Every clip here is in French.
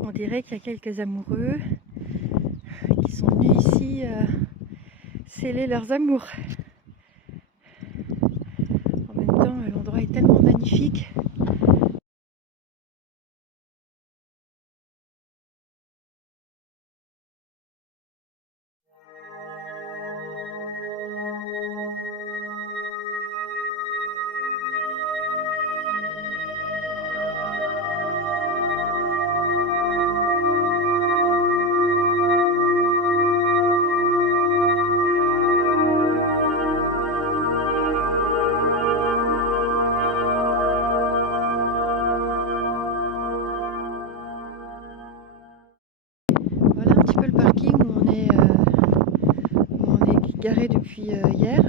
On dirait qu'il y a quelques amoureux qui sont venus ici sceller leurs amours. En même temps, l'endroit est tellement magnifique. Voilà un petit peu le parking où on est garé depuis hier.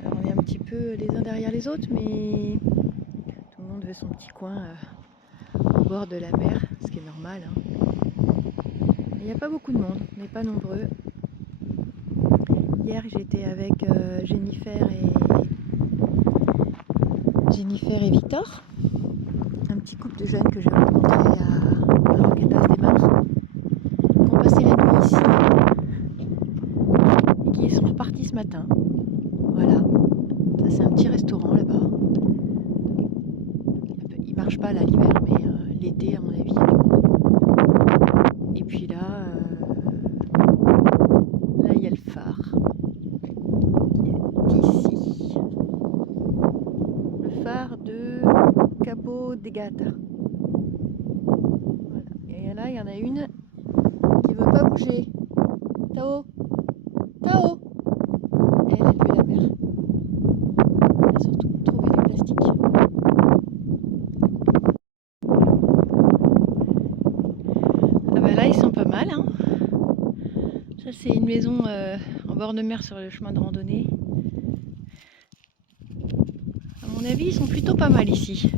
Alors on est un petit peu les uns derrière les autres, mais tout le monde veut son petit coin au bord de la mer, ce qui est normal, hein. Il n'y a pas beaucoup de monde, on n'est pas nombreux. Hier j'étais avec Jennifer et Victor, un petit couple de jeunes que j'ai rencontrés à Roquetas des Mares, qui ont passé la nuit ici et qui sont repartis ce matin. Voilà, ça c'est un petit restaurant là-bas. Il marche pas là l'hiver, mais l'été à mon avis il y a du monde. Et puis là il y a le phare qui est ici, le phare de Cabo de Gata. Voilà. Et là il y en a une qui veut pas bouger. Tao, Tao. Et elle a vu la mer. Elle a surtout trouvé du plastique. Ah bah là ils sont pas mal, hein. Ça c'est une maison en bord de mer sur le chemin de randonnée. À mon avis ils sont plutôt pas mal ici.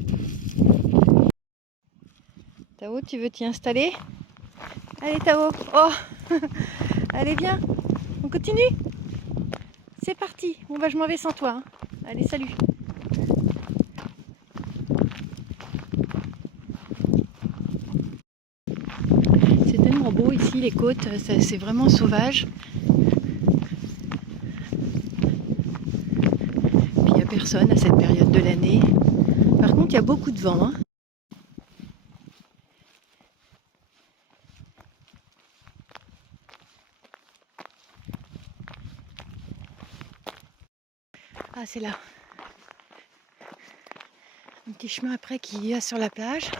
Tao, tu veux t'y installer? Allez Tao. Oh. Allez viens, on continue. C'est parti. Bon bah je m'en vais sans toi, hein. Allez salut. C'est tellement beau ici les côtes, c'est vraiment sauvage. Puis il n'y a personne à cette période de l'année. Par contre il y a beaucoup de vent, hein. Ah c'est là. Un petit chemin après qui va sur la plage.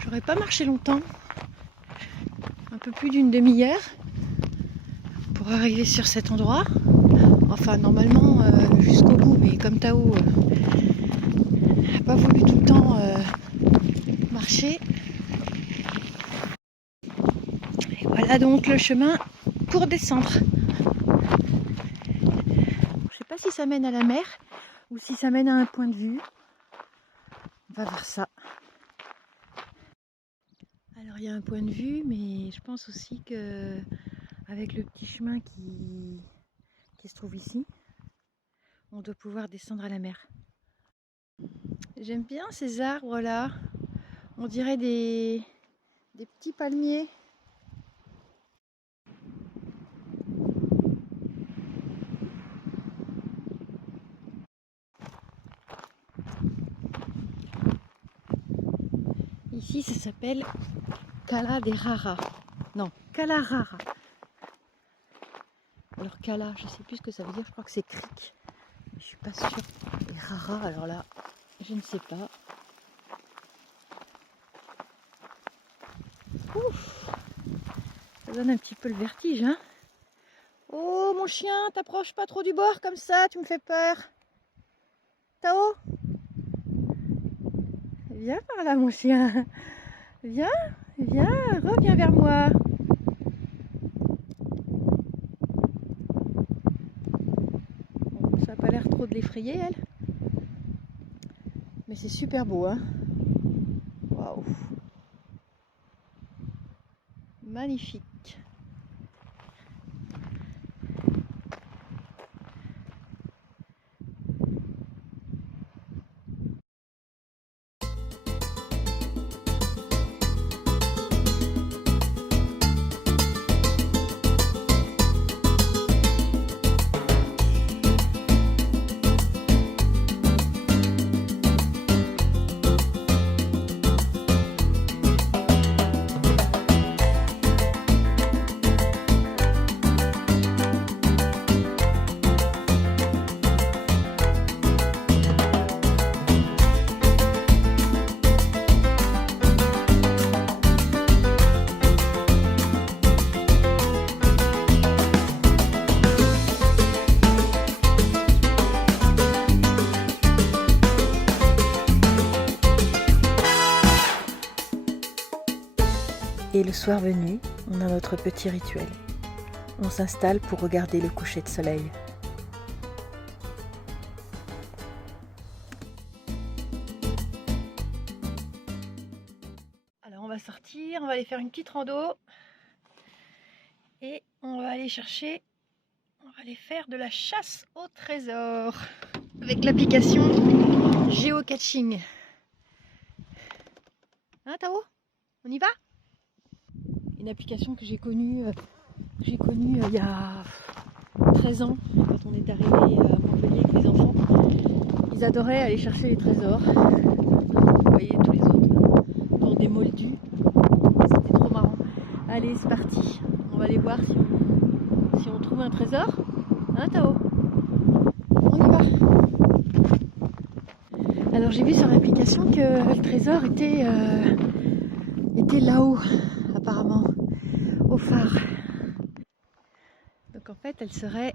J'aurais pas marché longtemps, un peu plus d'une demi-heure pour arriver sur cet endroit. Enfin normalement jusqu'au bout, mais comme Tao n'a pas voulu tout le temps marcher. Et voilà donc le chemin pour descendre. Je sais pas si ça mène à la mer ou si ça mène à un point de vue. On va voir ça. Alors il y a un point de vue, mais je pense aussi que avec le petit chemin qui se trouve ici, on doit pouvoir descendre à la mer. J'aime bien ces arbres là. On dirait des petits palmiers. Ici ça s'appelle Cala de Rara. Non, Cala Rara. Alors Cala, je sais plus ce que ça veut dire, je crois que c'est cric. Je suis pas sûre. Et Rara, alors là, je ne sais pas. Ouf, ça donne un petit peu le vertige, hein. Oh mon chien, t'approches pas trop du bord comme ça, tu me fais peur. Tao, viens par là mon chien. Viens, viens, reviens vers moi. Bon, ça n'a pas l'air trop de l'effrayer elle. Mais c'est super beau, hein. Waouh. Magnifique. Et le soir venu, on a notre petit rituel. On s'installe pour regarder le coucher de soleil. Alors on va sortir, on va aller faire une petite rando. Et on va aller chercher, on va aller faire de la chasse au trésor. Avec l'application Geocaching. Hein Tao? On y va? Une application que j'ai connue il y a 13 ans, quand on est arrivé à Montpellier avec les enfants. Ils adoraient aller chercher les trésors. Vous voyez tous les autres dans des moldus. C'était trop marrant. Allez, c'est parti. On va aller voir si on trouve un trésor. Hein Tao? On y va. Alors j'ai vu sur l'application que le trésor était là-haut, apparemment, au phare. Donc en fait, elle serait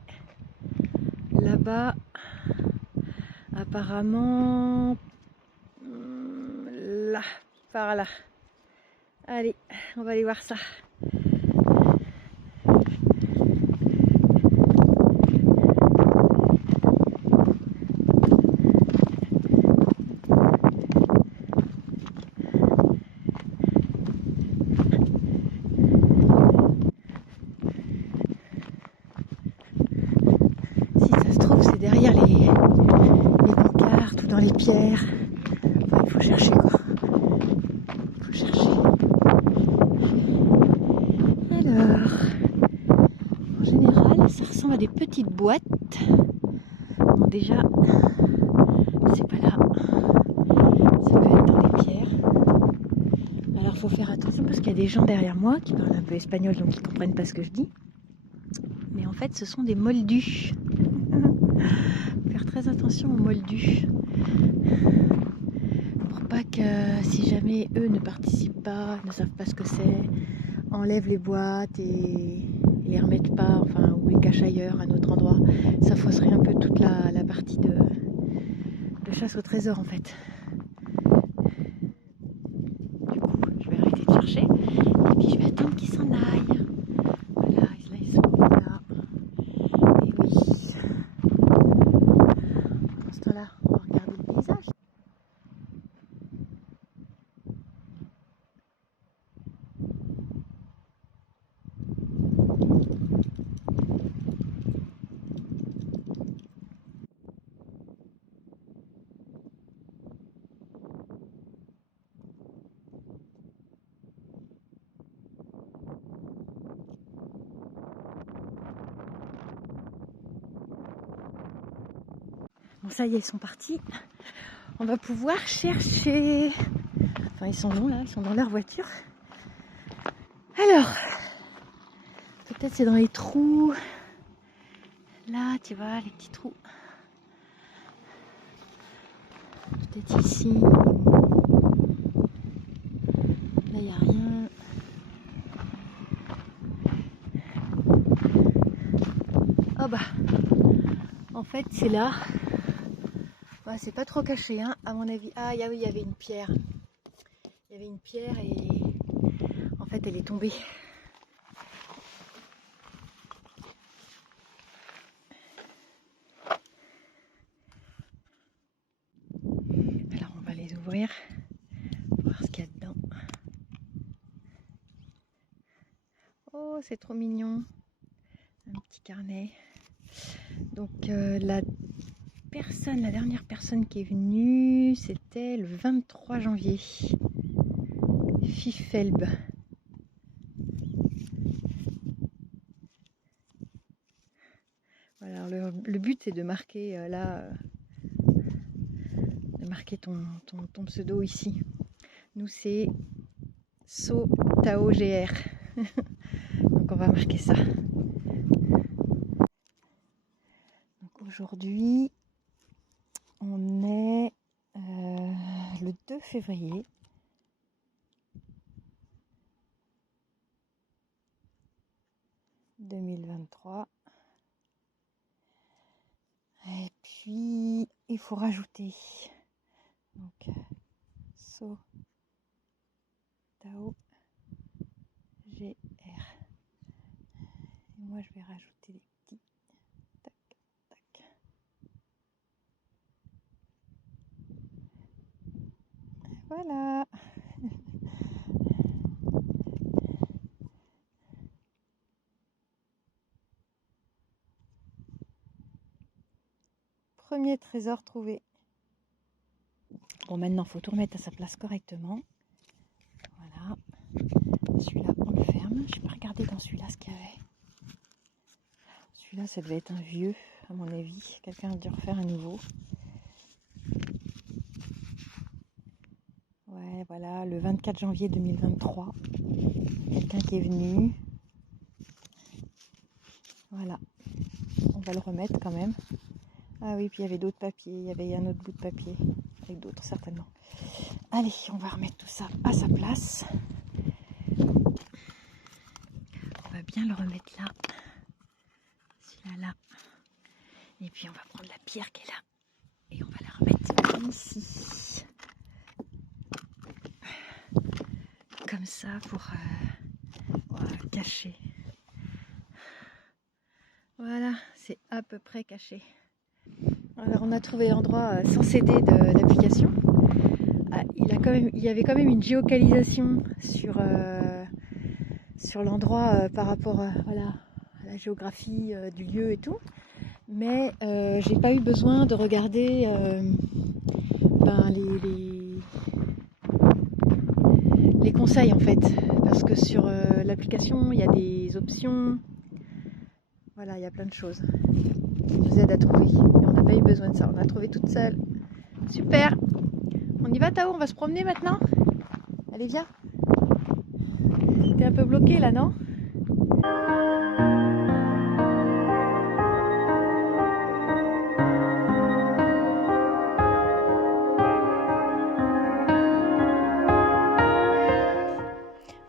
là-bas, apparemment, là, par là. Allez, on va aller voir ça. Si ça se trouve, c'est derrière les pancartes ou dans les pierres. Enfin, il faut chercher quoi. Il faut chercher. Alors, en général, ça ressemble à des petites boîtes. Bon, déjà, c'est pas là. Ça peut être dans les pierres. Alors, faut faire attention parce qu'il y a des gens derrière moi qui parlent un peu espagnol, donc ils comprennent pas ce que je dis. Mais en fait, ce sont des moldus. Faire très attention aux moldus. Pour pas que, si jamais eux ne participent pas, ne savent pas ce que c'est, enlèvent les boîtes et les remettent pas, enfin, ou les cachent ailleurs, à un autre endroit. Ça fausserait un peu toute la partie de chasse au trésor en fait. Du coup, je vais arrêter de chercher et puis je vais attendre qu'ils s'en aillent. Voilà, là ils sont là. Et oui. Dans ce temps-là, on va regarder le paysage. Bon, ça y est, ils sont partis. On va pouvoir chercher. Enfin, ils sont là, ils sont dans leur voiture. Alors, peut-être c'est dans les trous. Là, tu vois, les petits trous. Peut-être ici. Là, il n'y a rien. Oh bah, en fait, c'est là. Ouais, c'est pas trop caché, hein, à mon avis. Ah, oui, il y avait une pierre. Il y avait une pierre et en fait, elle est tombée. Alors, on va les ouvrir, voir ce qu'il y a dedans. Oh, c'est trop mignon. Un petit carnet. Donc, la dernière personne qui est venue, c'était le 23 janvier. Fifelb. Voilà, le but c'est de marquer de marquer ton pseudo ici. Nous c'est So Tao GR. Donc on va marquer ça. Donc aujourd'hui on est le 2 février. « 2023. Et puis il faut rajouter donc So Tao Moi, je vais rajouter des petits. Tac, tac. Voilà. Premier trésor trouvé. Bon, maintenant, il faut tout remettre à sa place correctement. Voilà. Celui-là, on le ferme. Je n'ai pas regardé dans celui-là ce qu'il y avait. Celui-là, ça devait être un vieux, à mon avis. Quelqu'un a dû refaire un nouveau. Ouais, voilà, le 24 janvier 2023. Quelqu'un qui est venu. Voilà. On va le remettre quand même. Ah oui, puis il y avait d'autres papiers. Il y avait un autre bout de papier. Avec d'autres, certainement. Allez, on va remettre tout ça à sa place. On va bien le remettre là. Celui-là, là. Et puis on va prendre la pierre qui est là. Et on va la remettre ici. Comme ça pour voilà, cacher. Voilà, c'est à peu près caché. Alors on a trouvé l'endroit sans CD de l'application. Ah, il y avait quand même une géolocalisation sur l'endroit par rapport voilà, à la géographie du lieu et tout. Mais j'ai pas eu besoin de regarder les conseils en fait. Parce que sur l'application, il y a des options. Voilà, il y a plein de choses qui nous aident à trouver. Et on n'a pas eu besoin de ça, on a trouvé toute seule. Super! On y va Tao, on va se promener maintenant? Allez, viens! T'es un peu bloqué là, non?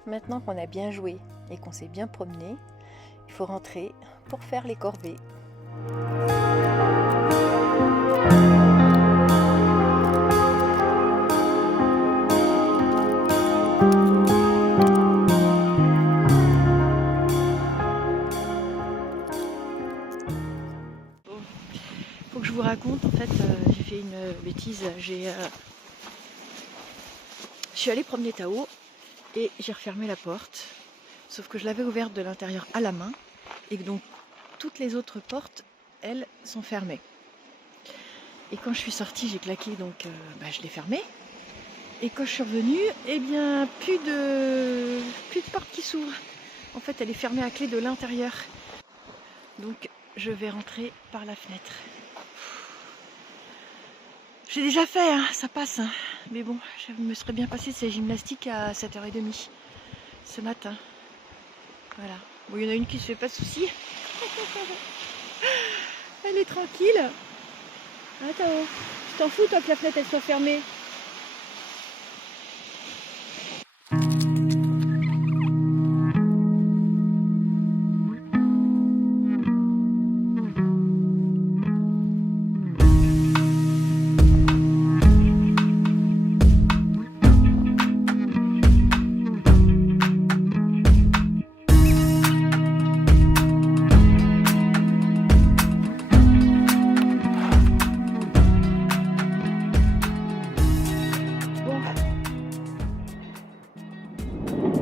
Maintenant qu'on a bien joué et qu'on s'est bien promené, il faut rentrer pour faire les corvées. Faut que je vous raconte, en fait, j'ai fait une bêtise. Je suis allée promener Tao et j'ai refermé la porte. Sauf que je l'avais ouverte de l'intérieur à la main et donc toutes les autres portes, elles, sont fermées. Et quand je suis sortie, j'ai claqué, donc je l'ai fermée. Et quand je suis revenue, eh bien, plus de porte qui s'ouvre. En fait, elle est fermée à clé de l'intérieur. Donc, je vais rentrer par la fenêtre. J'ai déjà fait, hein, ça passe. Hein. Mais bon, je me serais bien passé ces gymnastiques à 7h30 ce matin. Voilà. Bon, il y en a une qui se fait pas de soucis. Elle est tranquille. Attends, tu t'en fous toi que la fenêtre elle soit fermée?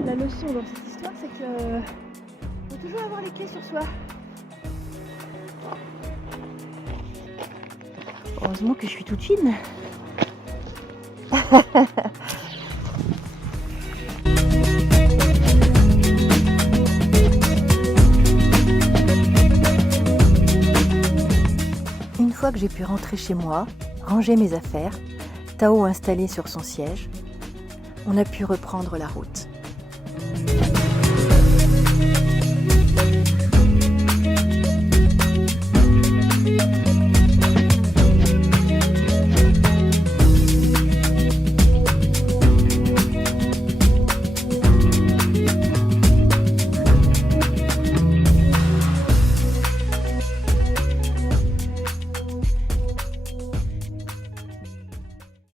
La leçon dans cette histoire, c'est que faut toujours avoir les clés sur soi. Heureusement que je suis toute fine. Une fois que j'ai pu rentrer chez moi, ranger mes affaires, Tao installé sur son siège, on a pu reprendre la route.